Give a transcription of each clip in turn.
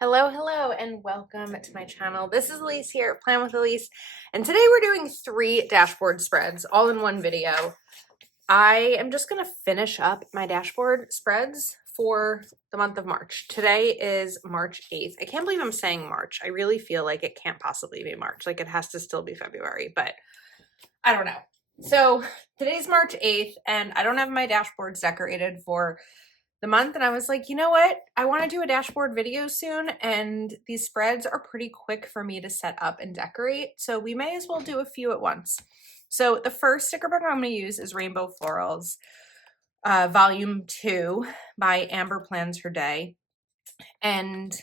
Hello, and welcome to my channel. This is Elise here at Plan with Elise, and today we're doing 3 dashboard spreads all in one video. I am just gonna finish up my dashboard spreads for the month of March. Today is March 8th. I can't believe I'm saying March. I really feel like it can't possibly be March. Like it has to still be February, but I don't know. So today's March 8th, and I don't have my dashboards decorated for the month, and I was like, you know what? I want to do a dashboard video soon, and these spreads are pretty quick for me to set up and decorate, so we may as well do a few at once. So the first sticker book I'm going to use is Rainbow Florals, Volume 2 by Amber Plans Her Day. And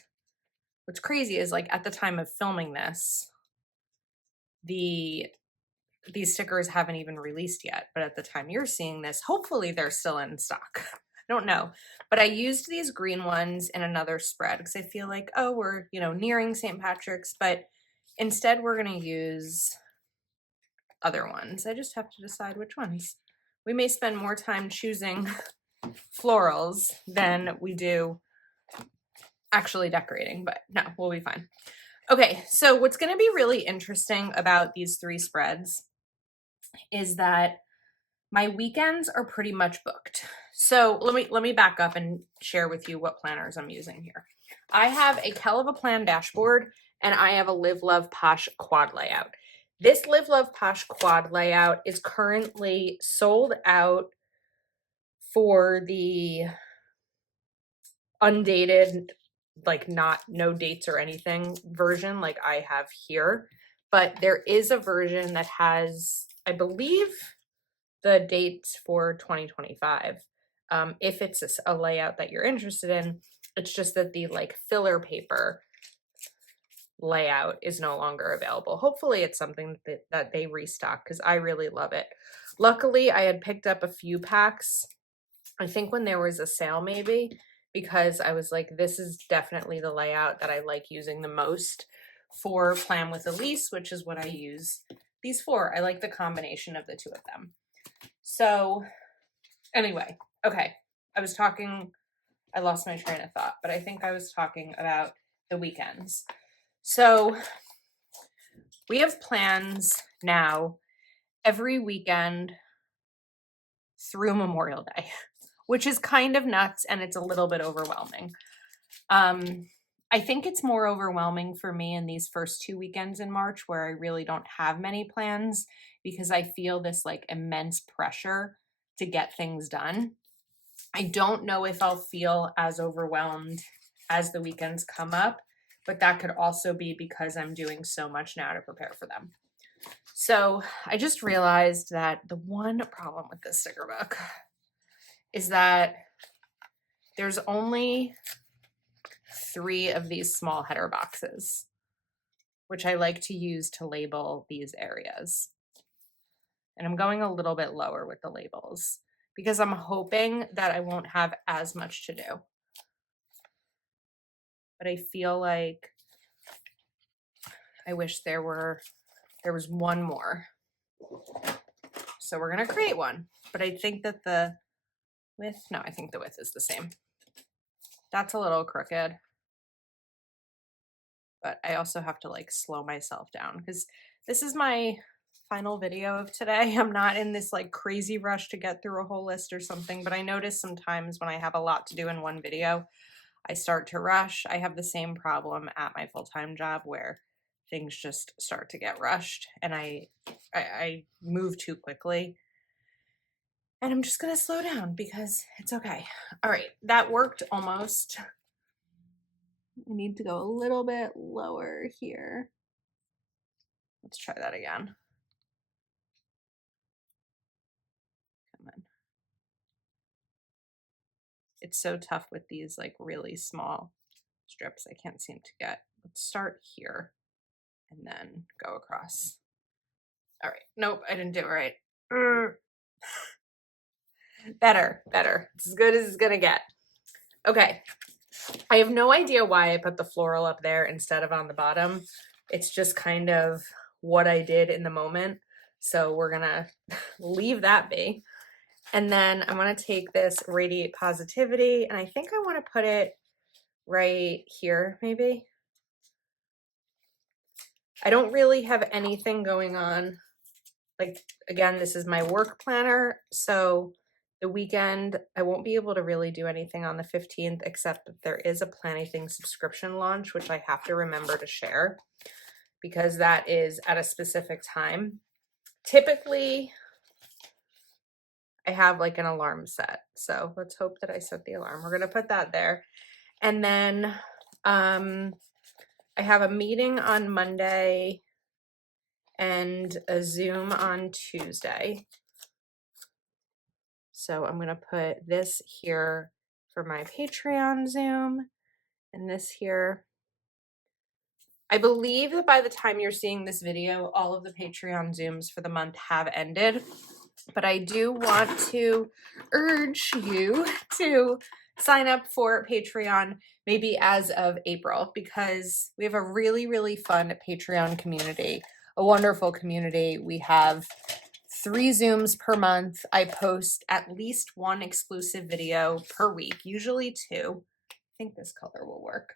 what's crazy is, like, at the time of filming this, these stickers haven't even released yet, but at the time you're seeing this, hopefully they're still in stock. I don't know, but I used these green ones in another spread because I feel like, oh, we're, nearing St. Patrick's, but instead we're going to use other ones. I just have to decide which ones. We may spend more time choosing florals than we do actually decorating, but no, we'll be fine. Okay, so what's going to be really interesting about these 3 spreads is that my weekends are pretty much booked. So let me back up and share with you what planners I'm using here. I have a Kell of a Plan dashboard, and I have a Live Love Posh quad layout. This Live Love Posh quad layout is currently sold out for the undated, like no dates or anything version like I have here. But there is a version that has, I believe, the dates for 2025. If it's a layout that you're interested in, it's just that the like filler paper layout is no longer available. Hopefully it's something that they restock because I really love it. Luckily, I had picked up a few packs, I think when there was a sale maybe, because I was like, this is definitely the layout that I like using the most for Plan with Elise, which is what I use these for. I like the combination of the two of them. So anyway, okay, I lost my train of thought, but I think I was talking about the weekends. So we have plans now every weekend through Memorial Day, which is kind of nuts and it's a little bit overwhelming. I think it's more overwhelming for me in these first 2 weekends in March where I really don't have many plans because I feel this like immense pressure to get things done. I don't know if I'll feel as overwhelmed as the weekends come up, but that could also be because I'm doing so much now to prepare for them. So I just realized that the one problem with this sticker book is that there's only 3 of these small header boxes, which I like to use to label these areas. And I'm going a little bit lower with the labels because I'm hoping that I won't have as much to do. But I feel like I wish there was one more. So we're going to create one. But I think that the width is the same. That's a little crooked. But I also have to like slow myself down because this is my final video of today. I'm not in this like crazy rush to get through a whole list or something, but I notice sometimes when I have a lot to do in one video, I start to rush. I have the same problem at my full-time job where things just start to get rushed and I move too quickly. And I'm just gonna slow down because it's okay. All right, that worked almost. I need to go a little bit lower here. Let's try that again. Come on. It's so tough with these like really small strips. I can't seem to get. Let's start here and then go across. All right. Nope, I didn't do it right. Better. It's as good as it's gonna get. Okay. I have no idea why I put the floral up there instead of on the bottom. It's just kind of what I did in the moment. So we're gonna leave that be. And then I'm gonna take this Radiate Positivity and I think I wanna put it right here, maybe. I don't really have anything going on. Like, again, this is my work planner, so the weekend, I won't be able to really do anything on the 15th, except that there is a Planning subscription launch, which I have to remember to share because that is at a specific time. Typically, I have like an alarm set, so let's hope that I set the alarm. We're gonna put that there. And then I have a meeting on Monday and a Zoom on Tuesday. So I'm going to put this here for my Patreon Zoom and this here. I believe that by the time you're seeing this video, all of the Patreon Zooms for the month have ended. But I do want to urge you to sign up for Patreon maybe as of April, because we have a really, really fun Patreon community, a wonderful community. We have 3 Zooms per month. I post at least 1 exclusive video per week, usually 2. I think this color will work.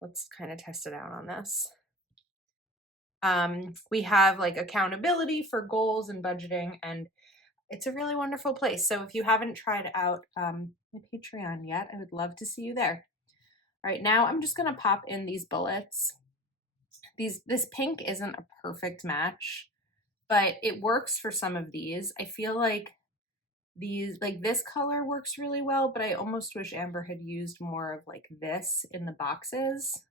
Let's kind of test it out on this. We have like accountability for goals and budgeting, and it's a really wonderful place. So if you haven't tried out my Patreon yet, I would love to see you there. All right, now I'm just gonna pop in these bullets. This pink isn't a perfect match, but it works for some of these. I feel like this color works really well, but I almost wish Amber had used more of like this in the boxes.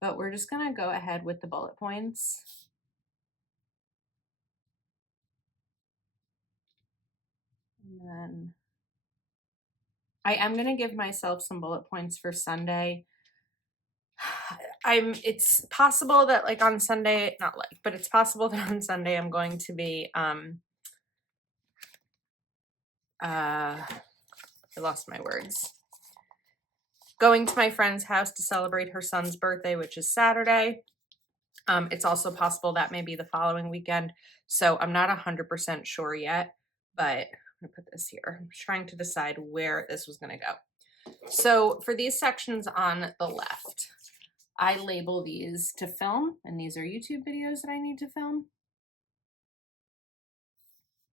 But we're just gonna go ahead with the bullet points. And then I am gonna give myself some bullet points for Sunday. It's possible that like on Sunday, not like, but it's possible that on Sunday I'm going to be I lost my words. Going to my friend's house to celebrate her son's birthday, which is Saturday. It's also possible that may be the following weekend. So I'm not 100% sure yet, but I'm gonna put this here. I'm trying to decide where this was gonna go. So for these sections on the left, I label these to film, and these are YouTube videos that I need to film.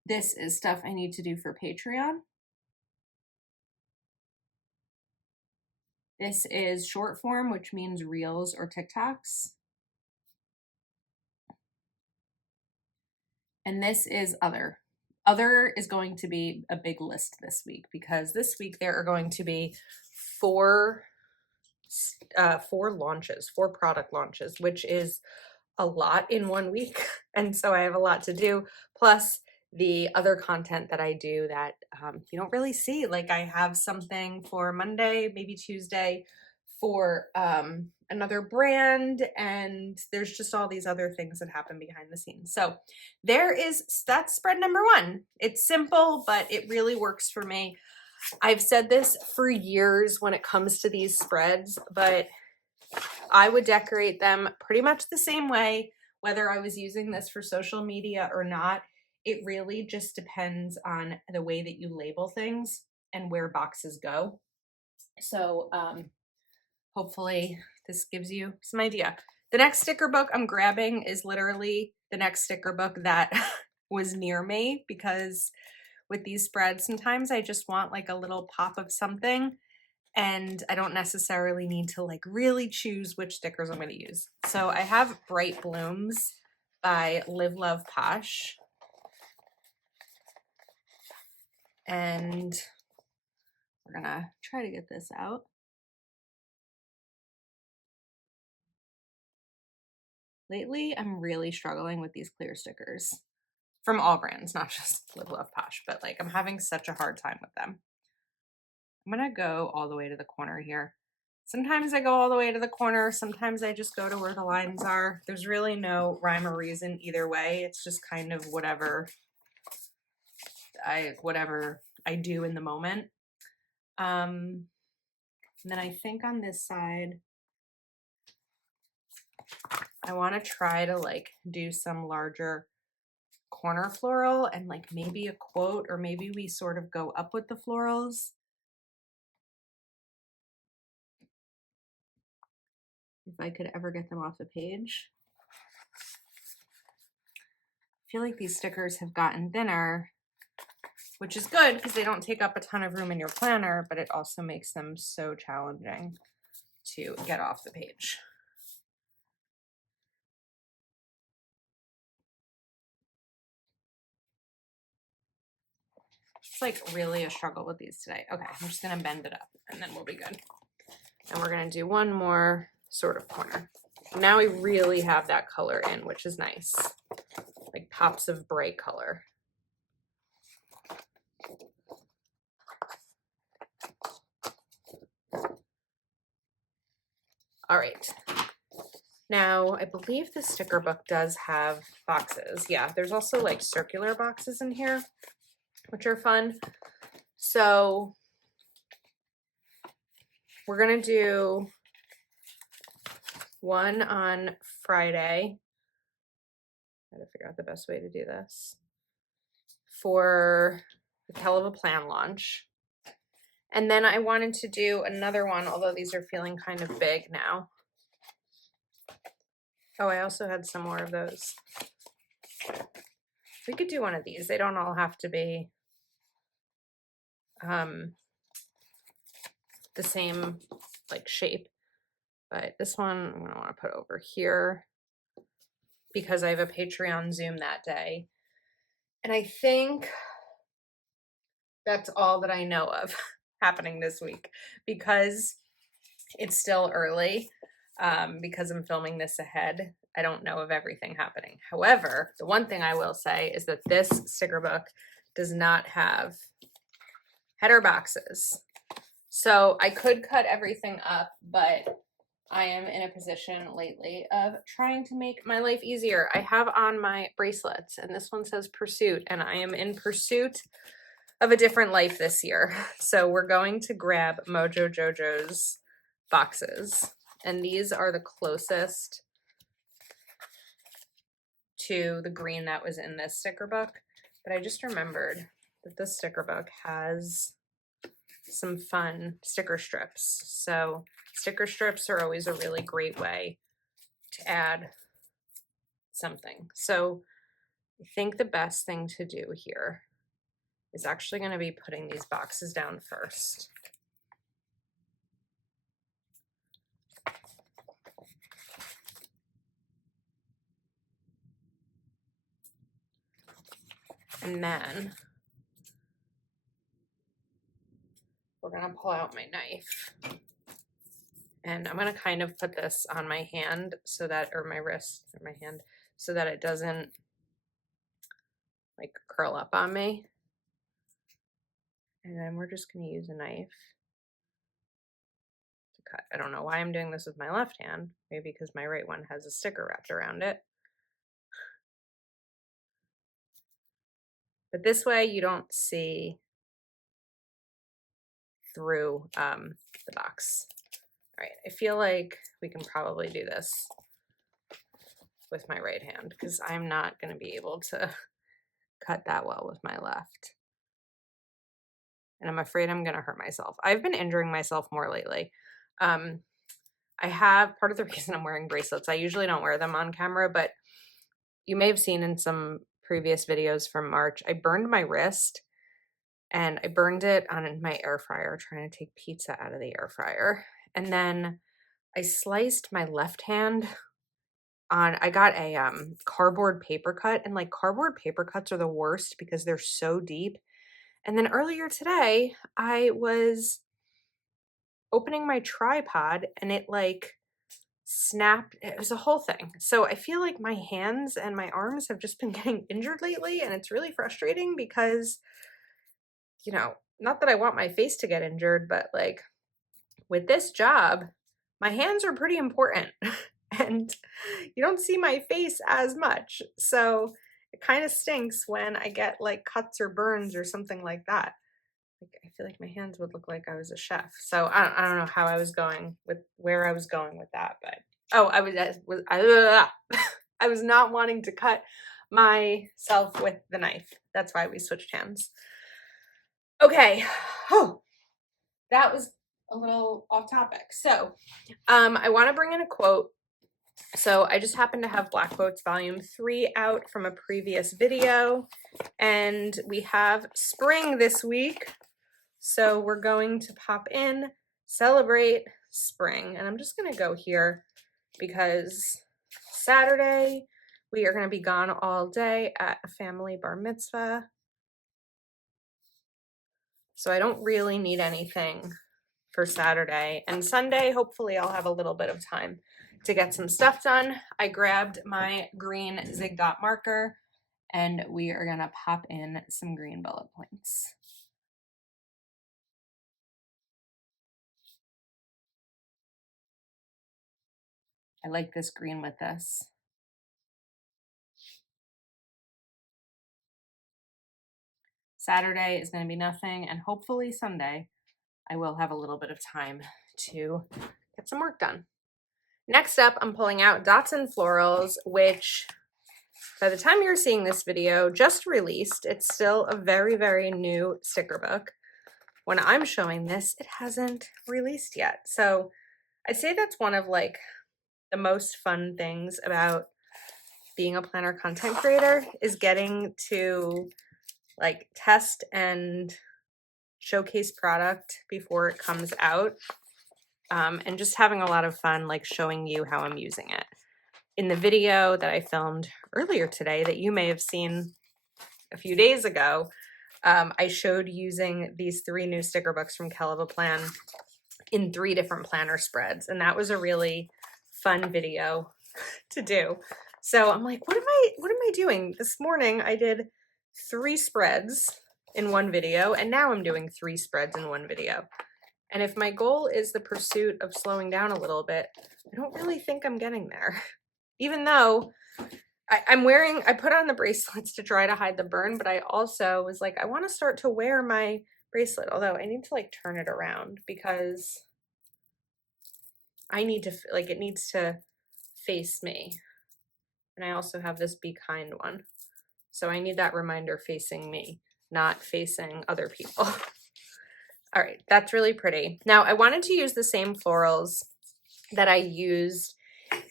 This is stuff I need to do for Patreon. This is short form, which means Reels or TikToks. And this is other. Other is going to be a big list this week, because this week there are going to be 4 launches, 4 product launches, which is a lot in 1 week. And so I have a lot to do. Plus the other content that I do that you don't really see. Like I have something for Monday, maybe Tuesday for another brand, and there's just all these other things that happen behind the scenes. So that's spread number 1. It's simple, but it really works for me. I've said this for years when it comes to these spreads, but I would decorate them pretty much the same way, whether I was using this for social media or not. It really just depends on the way that you label things and where boxes go. So hopefully this gives you some idea. The next sticker book I'm grabbing is literally the next sticker book that was near me, because with these spreads, sometimes I just want like a little pop of something, and I don't necessarily need to like really choose which stickers I'm going to use. So I have Bright Blooms by Live Love Posh. And we're going to try to get this out. Lately, I'm really struggling with these clear stickers from all brands, not just Live Love Posh, but like I'm having such a hard time with them. I'm going to go all the way to the corner here. Sometimes I go all the way to the corner. Sometimes I just go to where the lines are. There's really no rhyme or reason either way. It's just kind of whatever I do in the moment. And then I think on this side, I want to try to like do some larger corner floral and like maybe a quote, or maybe we sort of go up with the florals. if I could ever get them off the page. I feel like these stickers have gotten thinner, which is good because they don't take up a ton of room in your planner, but it also makes them so challenging to get off the page. It's like really a struggle with these today. Okay, I'm just gonna bend it up and then we'll be good. And we're gonna do one more sort of corner. Now we really have that color in, which is nice. Like pops of bright color. All right. Now, I believe the sticker book does have boxes. Yeah, there's also like circular boxes in here, which are fun. So we're gonna do one on Friday. I gotta figure out the best way to do this for the Hell of a Plan launch. And then I wanted to do another one, although these are feeling kind of big now. Oh, I also had some more of those. We could do one of these. They don't all have to be the same like shape, but this one I'm gonna want to put over here because I have a Patreon Zoom that day. And I think that's all that I know of happening this week because it's still early. Because I'm filming this ahead, I don't know of everything happening. However, the one thing I will say is that this sticker book does not have header boxes. So I could cut everything up, but I am in a position lately of trying to make my life easier. I have on my bracelets and this one says Pursuit, and I am in pursuit of a different life this year. So we're going to grab Mojo Jojo's boxes. And these are the closest to the green that was in this sticker book. But I just remembered that this sticker book has some fun sticker strips. So sticker strips are always a really great way to add something. So I think the best thing to do here is actually going to be putting these boxes down first. And then we're going to pull out my knife. And I'm going to kind of put this on my hand so that, or my wrist, or my hand, so that it doesn't like curl up on me. And then we're just going to use a knife to cut. I don't know why I'm doing this with my left hand. Maybe because my right one has a sticker wrapped around it. But this way you don't see through the box. All right, I feel like we can probably do this with my right hand because I'm not going to be able to cut that well with my left. And I'm afraid I'm going to hurt myself. I've been injuring myself more lately. I have, part of the reason I'm wearing bracelets, I usually don't wear them on camera, but you may have seen in some previous videos from March, I burned my wrist and I burned it on my air fryer, trying to take pizza out of the air fryer. And then I sliced my left hand on, I got a cardboard paper cut, and like cardboard paper cuts are the worst because they're so deep. And then earlier today, I was opening my tripod and it like snapped. It was a whole thing. So I feel like my hands and my arms have just been getting injured lately, and it's really frustrating because, you know, not that I want my face to get injured, but like with this job, my hands are pretty important and you don't see my face as much. So it kind of stinks when I get like cuts or burns or something like that. Like, I feel like my hands would look like I was a chef. So I don't know how I was going with where I was going with that, but oh, I was not wanting to cut myself with the knife. That's why we switched hands. Okay. Oh, that was a little off topic. So I want to bring in a quote. So I just happen to have Black Quotes Volume 3 out from a previous video, and we have spring this week. So we're going to pop in, celebrate spring. And I'm just going to go here because Saturday we are going to be gone all day at a family bar mitzvah. So I don't really need anything for Saturday. And Sunday, hopefully I'll have a little bit of time to get some stuff done. I grabbed my green Zig Dot marker and we are gonna pop in some green bullet points. I like this green with this. Saturday is going to be nothing, and hopefully Sunday I will have a little bit of time to get some work done. Next up, I'm pulling out Dots and Florals, which by the time you're seeing this video, just released. It's still a very, very new sticker book. When I'm showing this, it hasn't released yet. So I'd say that's one of like the most fun things about being a planner content creator is getting to like test and showcase product before it comes out, and just having a lot of fun like showing you how I'm using it. In the video that I filmed earlier today that you may have seen a few days ago, I showed using these 3 new sticker books from Keleva Plan in 3 different planner spreads, and that was a really fun video to do. So I'm like, what am I doing? This morning I did 3 spreads in one video, and now I'm doing 3 spreads in one video. And if my goal is the pursuit of slowing down a little bit, I don't really think I'm getting there. Even though I put on the bracelets to try to hide the burn, but I also was like, I want to start to wear my bracelet, although I need to like turn it around because I need to, like, it needs to face me. And I also have this Be Kind one. So I need that reminder facing me, not facing other people. All right, that's really pretty. Now I wanted to use the same florals that I used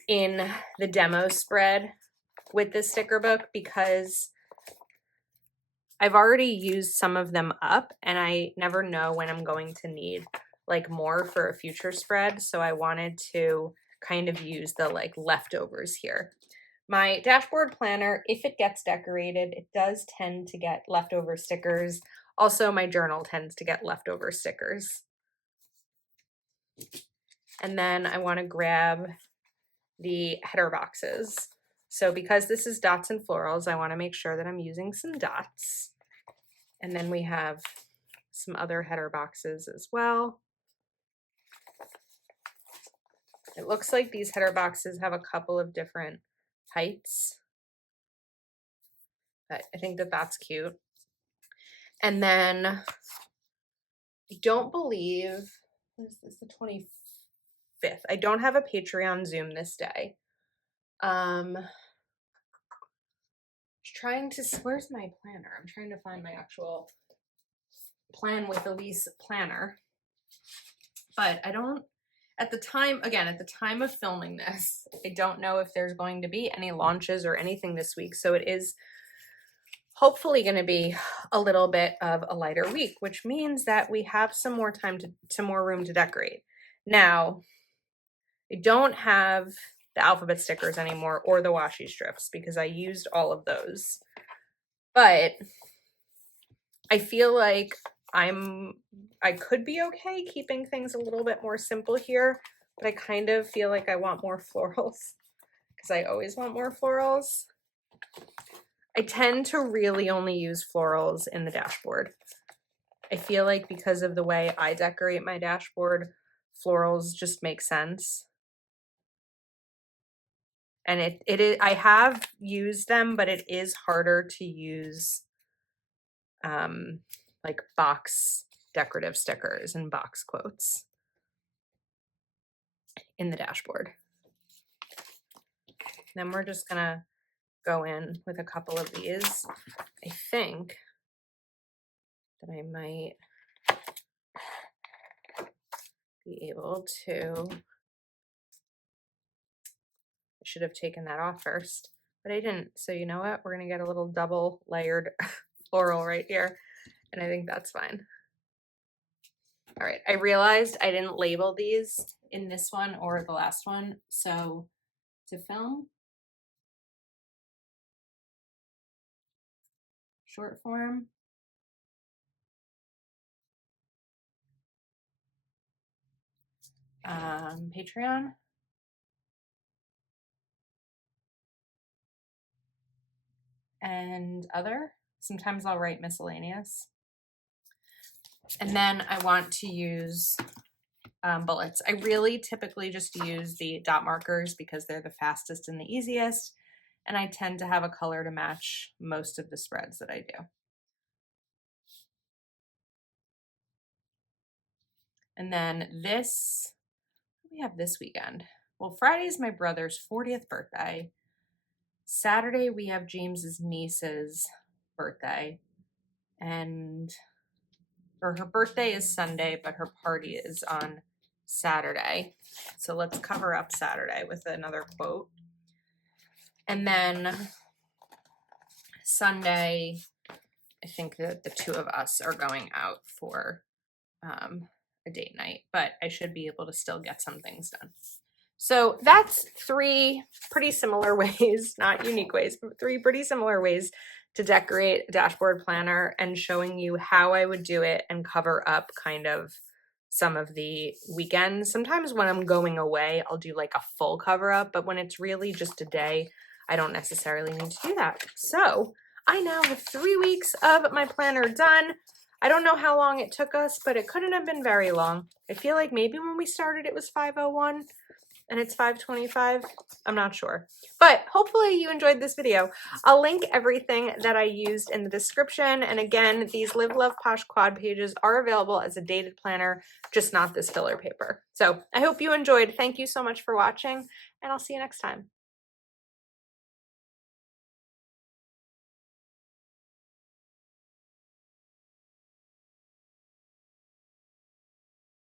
in the demo spread with this sticker book because I've already used some of them up and I never know when I'm going to need like more for a future spread. So I wanted to kind of use the like leftovers here. My dashboard planner, if it gets decorated, it does tend to get leftover stickers. Also, my journal tends to get leftover stickers. And then I want to grab the header boxes. So because this is Dots and Florals, I want to make sure that I'm using some dots. And then we have some other header boxes as well. It looks like these header boxes have a couple of different heights, but I think that that's cute. And then I don't believe, what is this, the 25th? I don't have a Patreon Zoom this day. Trying to, where's my planner? I'm trying to find my actual Plan with Elise planner. But I don't, at the time of filming this, I don't know if there's going to be any launches or anything this week. So it is hopefully going to be a little bit of a lighter week, which means that we have some more time to more room to decorate. Now, I don't have the alphabet stickers anymore or the washi strips because I used all of those. But I feel like I could be okay keeping things a little bit more simple here, but I kind of feel like I want more florals because I always want more florals. I tend to really only use florals in the dashboard. I feel like because of the way I decorate my dashboard, florals just make sense. And it is, I have used them, but it is harder to use like box decorative stickers and box quotes in the dashboard. Then we're just gonna go in with a couple of these. I think that I might be able to, I should have taken that off first, but I didn't. So you know what? We're gonna get a little double layered floral right here. And I think that's fine. All right, I realized I didn't label these in this one or the last one. So to film, short form, Patreon, and other. Sometimes I'll write miscellaneous. And then I want to use bullets. I really typically just use the dot markers because they're the fastest and the easiest. And I tend to have a color to match most of the spreads that I do. And then this, what do we have this weekend? Well, Friday's my brother's 40th birthday. Saturday, we have James's niece's birthday. Or her birthday is Sunday, but her party is on Saturday. So let's cover up Saturday with another quote. And then Sunday, I think that the two of us are going out for a date night, but I should be able to still get some things done. So that's 3 pretty similar ways, not unique ways, but 3 pretty similar ways to decorate a dashboard planner, and showing you how I would do it and cover up kind of some of the weekends. Sometimes when I'm going away, I'll do like a full cover up, but when it's really just a day, I don't necessarily need to do that. So I now have 3 weeks of my planner done. I don't know how long it took us, but it couldn't have been very long. I feel like maybe when we started it was 5:01 and it's 5:25. I'm not sure. But hopefully you enjoyed this video. I'll link everything that I used in the description. And again, these Live Love Posh quad pages are available as a dated planner, just not this filler paper. So I hope you enjoyed. Thank you so much for watching, and I'll see you next time.